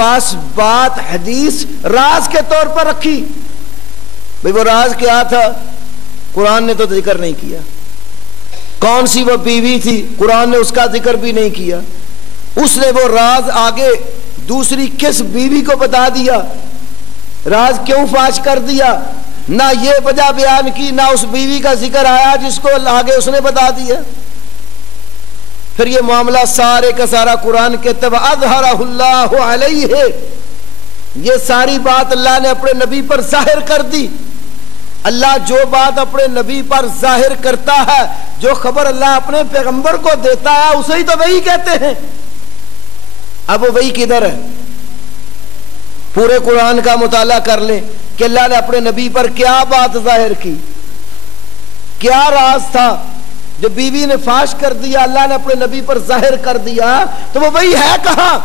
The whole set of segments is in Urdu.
پاس بات حدیث راز کے طور پر رکھی. بھئی وہ راز کیا تھا؟ قرآن نے تو ذکر نہیں کیا. کون سی وہ بیوی تھی؟ قرآن نے اس کا ذکر بھی نہیں کیا. اس نے وہ راز آگے دوسری کس بیوی کو بتا دیا؟ راز کیوں فاش کر دیا؟ نہ یہ وجہ بیان کی، نہ اس بیوی کا ذکر آیا جس کو آگے اس نے بتا دیا. پھر یہ معاملہ سارے کا سارا قرآن کہتا ہے وَأَظْهَرَهُ اللَّهُ عَلَيْهِ، یہ ساری بات اللہ نے اپنے نبی پر ظاہر کر دی. اللہ جو بات اپنے نبی پر ظاہر کرتا ہے، جو خبر اللہ اپنے پیغمبر کو دیتا ہے، اسے ہی تو وحی کہتے ہیں. اب وہ وحی کدھر ہے؟ پورے قرآن کا مطالعہ کر لیں کہ اللہ نے اپنے نبی پر کیا بات ظاہر کی، کیا راز تھا جو بیوی نے فاش کر دیا، اللہ نے اپنے نبی پر ظاہر کر دیا. تو وہ وہی ہے کہاں؟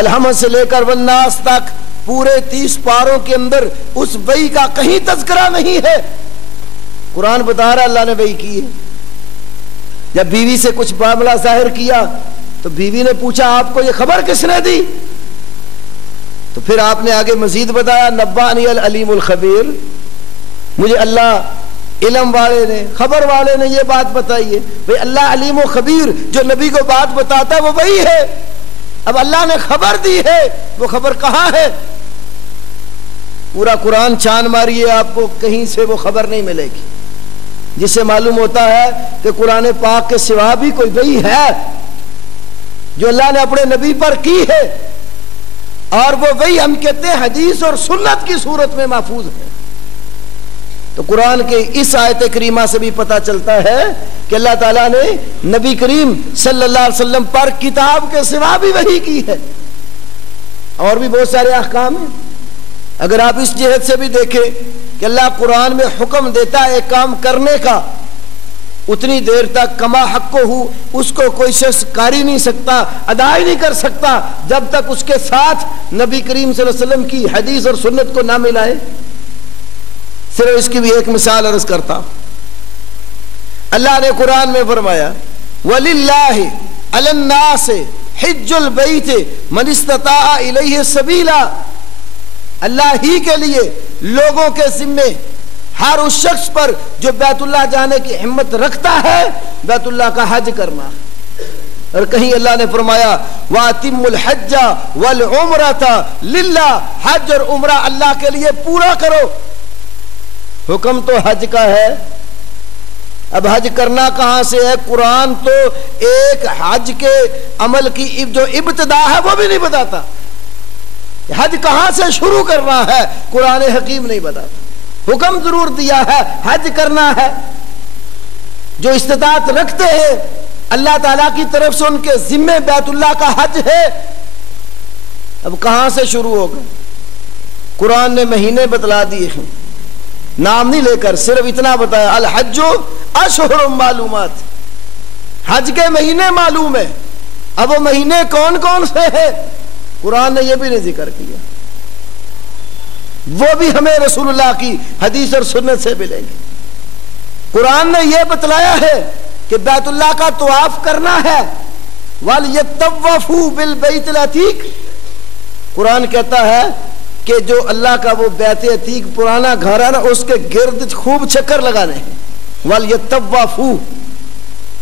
الحمد سے لے کر والناس تک پورے 30 پاروں کے اندر اس وحی کا کہیں تذکرہ نہیں ہے. قرآن بتا رہا اللہ نے وحی کی ہے. جب بیوی سے کچھ معاملہ ظاہر کیا تو بیوی نے پوچھا آپ کو یہ خبر کس نے دی؟ تو پھر آپ نے آگے مزید بتایا نبانی العلیم الخبیر، مجھے اللہ علم والے نے، خبر والے نے یہ بات بتائی ہے. بھئی اللہ علیم و خبیر جو نبی کو بات بتاتا ہے وہ وہی ہے. اب اللہ نے خبر دی ہے، وہ خبر کہاں ہے؟ پورا قرآن چھان ماریے، آپ کو کہیں سے وہ خبر نہیں ملے گی جس سے معلوم ہوتا ہے کہ قرآن پاک کے سوا بھی کوئی وحی ہے جو اللہ نے اپنے نبی پر کی ہے. اور وہ وحی ہم کہتے ہیں حدیث اور سنت کی صورت میں محفوظ ہے. تو قرآن کے اس آیت کریمہ سے بھی پتہ چلتا ہے کہ اللہ تعالیٰ نے نبی کریم صلی اللہ علیہ وسلم پر کتاب کے سوا بھی وحی کی ہے. اور بھی بہت سارے احکام ہیں. اگر آپ اس جہت سے بھی دیکھیں کہ اللہ قرآن میں حکم دیتا ہے ایک کام کرنے کا، اتنی دیر تک کما حق کو ہو اس کو کوئی شخص کر ہی نہیں سکتا، ادا ہی نہیں کر سکتا جب تک اس کے ساتھ نبی کریم صلی اللہ علیہ وسلم کی حدیث اور سنت کو نہ ملائے. صرف اس کی بھی ایک مثال عرض کرتا ہوں. اللہ نے قرآن میں فرمایا وَلِلَّهِ عَلَى النَّاسِ حِجُّ الْبَيْتِ مَنِ اسْتَطَاعَ إِلَيْهِ سَبِيلًا، اللہ ہی کے لیے لوگوں کے ذمے ہر اس شخص پر جو بیت اللہ جانے کی ہمت رکھتا ہے بیت اللہ کا حج کرنا. اور کہیں اللہ نے فرمایا وَأَتِمُّ الْحَجَّ وَالْعُمْرَةَ لِلَّهِ، حج اور عمرہ اللہ کے لیے پورا کرو. حکم تو حج کا ہے. اب حج کرنا کہاں سے ہے؟ قرآن تو ایک حج کے عمل کی جو ابتدا ہے وہ بھی نہیں بتاتا. حج کہاں سے شروع کرنا ہے قرآن حکیم نہیں بتاتا. حکم ضرور دیا ہے حج کرنا ہے. جو استطاعت رکھتے ہیں اللہ تعالیٰ کی طرف سے ان کے ذمے بیت اللہ کا حج ہے. اب کہاں سے شروع ہوگا؟ قرآن نے مہینے بتلا دیے ہیں، نام نہیں لے کر، صرف اتنا بتایا الحج اشہر معلومات، حج کے مہینے معلوم ہے. اب وہ مہینے کون کون سے ہیں قرآن نے یہ بھی نہیں ذکر کیا. وہ بھی ہمیں رسول اللہ کی حدیث اور سنت سے ملیں گے. قرآن نے یہ بتلایا ہے کہ بیت اللہ کا طواف کرنا ہے. وَلْيَطَّوَّفُوا بِالْبَيْتِ الْعَتِيقِ، قرآن کہتا ہے کہ جو اللہ کا وہ بیت عتیق پرانا گھر ہے نا اس کے گرد خوب چکر لگانے ہیں. وَلْيَطَّوَّفُوا،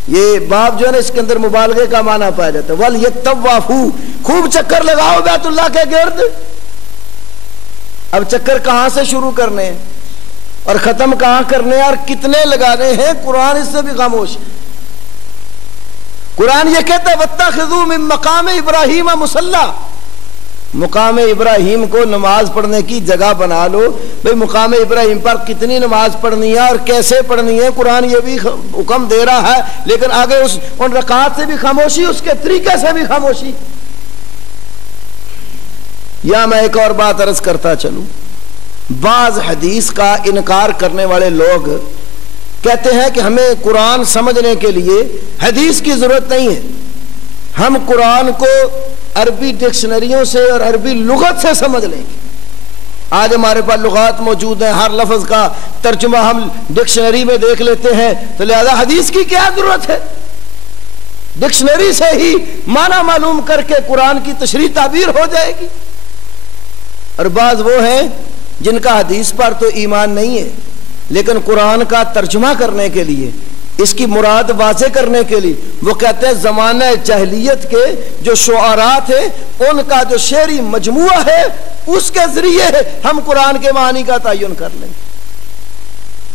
یہ باب جو ہے نا اس کے اندر مبالغے کا معنی پایا جاتا ہے. وَلْيَطَّوَّفُوا، خوب چکر لگاؤ بیت اللہ کے گرد. اب چکر کہاں سے شروع کرنے ہیں اور ختم کہاں کرنے ہیں اور کتنے لگانے ہیں قرآن اس سے بھی خاموش ہے. قرآن یہ کہتا ہے وَاتَّخِذُوا مِن مَقَامِ إِبْرَاهِيمَ مُصَلًّى، مقام ابراہیم کو نماز پڑھنے کی جگہ بنا لو. بھئی مقام ابراہیم پر کتنی نماز پڑھنی ہے اور کیسے پڑھنی ہے قرآن یہ بھی حکم دے رہا ہے، لیکن آگے ان رکعات سے بھی خاموشی، اس کے طریقے سے بھی خاموشی. یا میں ایک اور بات عرض کرتا چلوں. بعض حدیث کا انکار کرنے والے لوگ کہتے ہیں کہ ہمیں قرآن سمجھنے کے لیے حدیث کی ضرورت نہیں ہے، ہم قرآن کو عربی ڈکشنریوں سے اور عربی لغت سے سمجھ لیں گے. آج ہمارے پاس لغات موجود ہیں، ہر لفظ کا ترجمہ ہم ڈکشنری میں دیکھ لیتے ہیں، تو لہذا حدیث کی کیا ضرورت ہے؟ ڈکشنری سے ہی معنی معلوم کر کے قرآن کی تشریح تعبیر ہو جائے گی. اور بعض وہ ہیں جن کا حدیث پر تو ایمان نہیں ہے، لیکن قرآن کا ترجمہ کرنے کے لیے، اس کی مراد واضح کرنے کے لیے وہ کہتے ہیں زمانہ جاہلیت کے جو شعراء تھے ان کا جو شعری مجموعہ ہے اس کے ذریعے ہم قرآن کے معنی کا تعین کر لیں.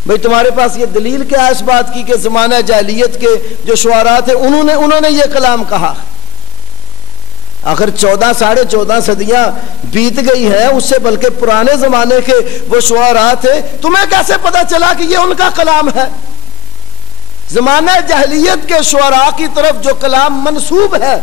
بھئی تمہارے پاس یہ دلیل کیا ہے اس بات کی کہ زمانہ جاہلیت کے جو شعراء تھے انہوں نے یہ کلام کہا؟ آخر 14.5 صدیاں بیت گئی ہیں اس سے، بلکہ پرانے زمانے کے وہ شعراء تھے، تمہیں کیسے پتا چلا کہ یہ ان کا کلام ہے؟ زمانہ جاہلیت کے شعراء کی طرف جو کلام منسوب ہے،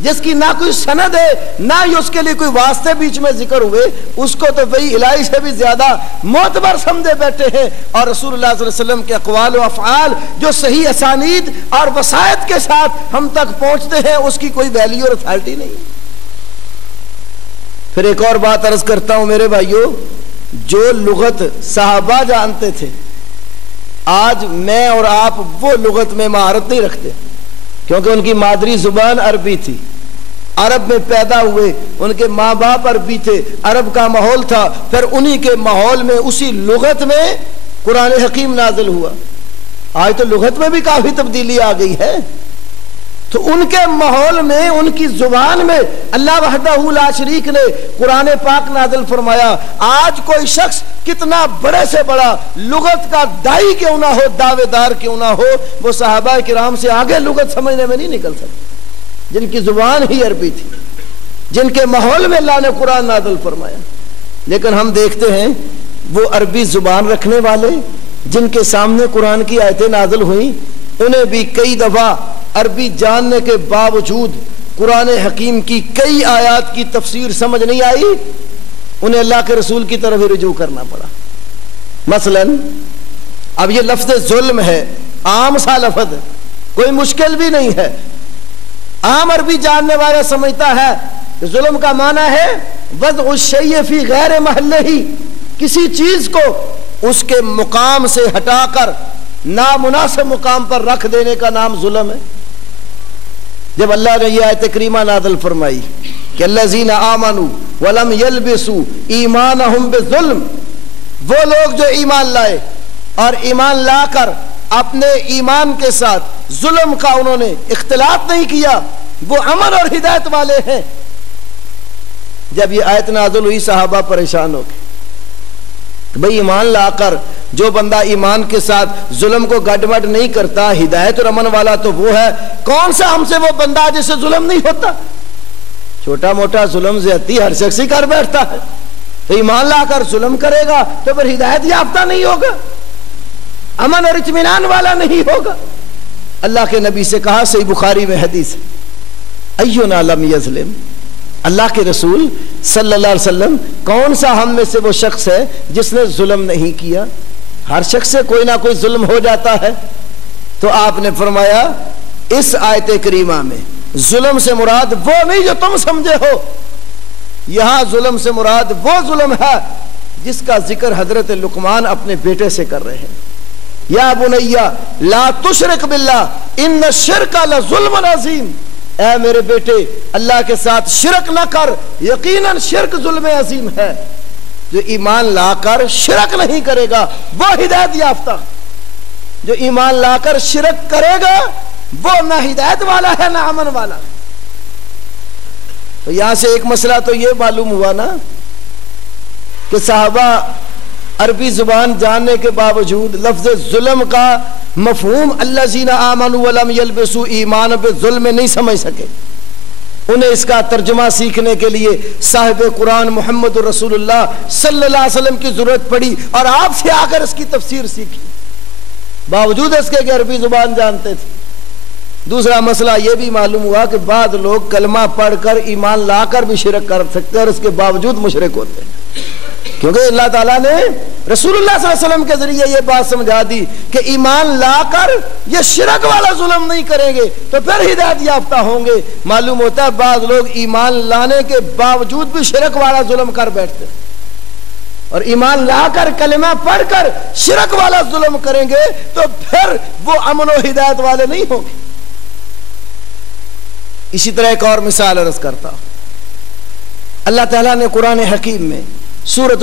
جس کی نہ کوئی سند ہے نہ ہی اس کے لیے کوئی واسطے بیچ میں ذکر ہوئے، اس کو تو وہی الہی سے بھی زیادہ معتبر سمجھے بیٹھے ہیں. اور رسول اللہ صلی اللہ علیہ وسلم کے اقوال و افعال جو صحیح اسانید اور وسائط کے ساتھ ہم تک پہنچتے ہیں اس کی کوئی ویلیو اور اتھارٹی نہیں. پھر ایک اور بات عرض کرتا ہوں میرے بھائیوں، جو لغت صحابہ جانتے تھے آج میں اور آپ وہ لغت میں مہارت نہیں رکھتے، کیونکہ ان کی مادری زبان عربی تھی، عرب میں پیدا ہوئے، ان کے ماں باپ عربی تھے، عرب کا ماحول تھا، پھر انہی کے ماحول میں اسی لغت میں قرآن حکیم نازل ہوا. آج تو لغت میں بھی کافی تبدیلی آ گئی ہے. تو ان کے ماحول میں، ان کی زبان میں اللہ وحدہ لا شریک نے قرآن پاک نازل فرمایا. آج کوئی شخص کتنا بڑے سے بڑا لغت کا دائی کیوں نہ ہو، دعوے دار کیوں نہ ہو، وہ صحابہ کرام سے آگے لغت سمجھنے میں نہیں نکل سکتا، جن کی زبان ہی عربی تھی، جن کے ماحول میں اللہ نے قرآن نازل فرمایا. لیکن ہم دیکھتے ہیں وہ عربی زبان رکھنے والے جن کے سامنے قرآن کی آیتیں نازل ہوئیں، انہیں بھی کئی دفعہ عربی جاننے کے باوجود قرآن حکیم کی کئی آیات کی تفسیر سمجھ نہیں آئی، انہیں اللہ کے رسول کی طرف ہی رجوع کرنا پڑا. مثلا اب یہ لفظ ظلم ہے، عام سا لفظ ہے، کوئی مشکل بھی نہیں ہے. عام عربی جاننے والا سمجھتا ہے کہ ظلم کا معنی ہے وضع الشیء فی غیر محلہ، کسی چیز کو اس کے مقام سے ہٹا کر نامناسب مقام پر رکھ دینے کا نام ظلم ہے. جب اللہ نے یہ آیت کریمہ نازل فرمائی کہ الذین آمنوا ولم یلبسوا ایمانہم بظلم، وہ لوگ جو ایمان لائے اور ایمان لا کر اپنے ایمان کے ساتھ ظلم کا انہوں نے اختلاط نہیں کیا، وہ امن اور ہدایت والے ہیں. جب یہ آیت نازل ہوئی صحابہ پریشان ہو گئے. بھئی ایمان لا کر جو بندہ ایمان کے ساتھ ظلم کو گڈ نہیں کرتا، ہدایت اور امن والا تو وہ ہے، کون سا ہم سے وہ بندہ جسے ظلم نہیں ہوتا؟ چھوٹا موٹا ظلم زیادتی ہر شخص ہی کر بیٹھتا ہے، تو ایمان لا کر ظلم کرے گا تو پھر ہدایت یافتہ نہیں ہوگا، امن اور اطمینان والا نہیں ہوگا. اللہ کے نبی سے کہا، صحیح بخاری میں حدیث، اینا لم یظلم، اللہ کے رسول صلی اللہ علیہ وسلم کون سا ہم میں سے وہ شخص ہے جس نے ظلم نہیں کیا؟ ہر شخص سے کوئی نہ کوئی ظلم ہو جاتا ہے. تو آپ نے فرمایا اس آیت کریمہ میں ظلم سے مراد وہ نہیں جو تم سمجھے ہو، یہاں ظلم سے مراد وہ ظلم ہے جس کا ذکر حضرت لقمان اپنے بیٹے سے کر رہے ہیں. یا بنیا لا تشرک باللہ ان الشرک لظلم عظیم، اے میرے بیٹے اللہ کے ساتھ شرک نہ کر، یقیناً شرک ظلم عظیم ہے. جو ایمان لا کر شرک نہیں کرے گا وہ ہدایت یافتہ، جو ایمان لا کر شرک کرے گا وہ نہ ہدایت والا ہے نہ امن والا. تو یہاں سے ایک مسئلہ تو یہ معلوم ہوا نا کہ صحابہ عربی زبان جاننے کے باوجود لفظ ظلم کا مفہوم الذین آمنوا ولم یلبسوا ایمان بظلم نہیں سمجھ سکے. انہیں اس کا ترجمہ سیکھنے کے لیے صاحب قرآن محمد رسول اللہ صلی اللہ علیہ وسلم کی ضرورت پڑی اور آپ سے آ کر اس کی تفسیر سیکھی، باوجود اس کے کہ عربی زبان جانتے تھے. دوسرا مسئلہ یہ بھی معلوم ہوا کہ بعض لوگ کلمہ پڑھ کر ایمان لا کر بھی شرک کر سکتے ہیں اور اس کے باوجود مشرک ہوتے ہیں، کیونکہ اللہ تعالیٰ نے رسول اللہ صلی اللہ علیہ وسلم کے ذریعے یہ بات سمجھا دی کہ ایمان لا کر یہ شرک والا ظلم نہیں کریں گے تو پھر ہدایت یافتہ ہوں گے. معلوم ہوتا ہے بعض لوگ ایمان لانے کے باوجود بھی شرک والا ظلم کر بیٹھتے ہیں، اور ایمان لا کر کلمہ پڑھ کر شرک والا ظلم کریں گے تو پھر وہ امن و ہدایت والے نہیں ہوں گے. اسی طرح ایک اور مثال عرض کرتا ہوں۔ اللہ تعالیٰ نے قرآن حکیم میں سورۃ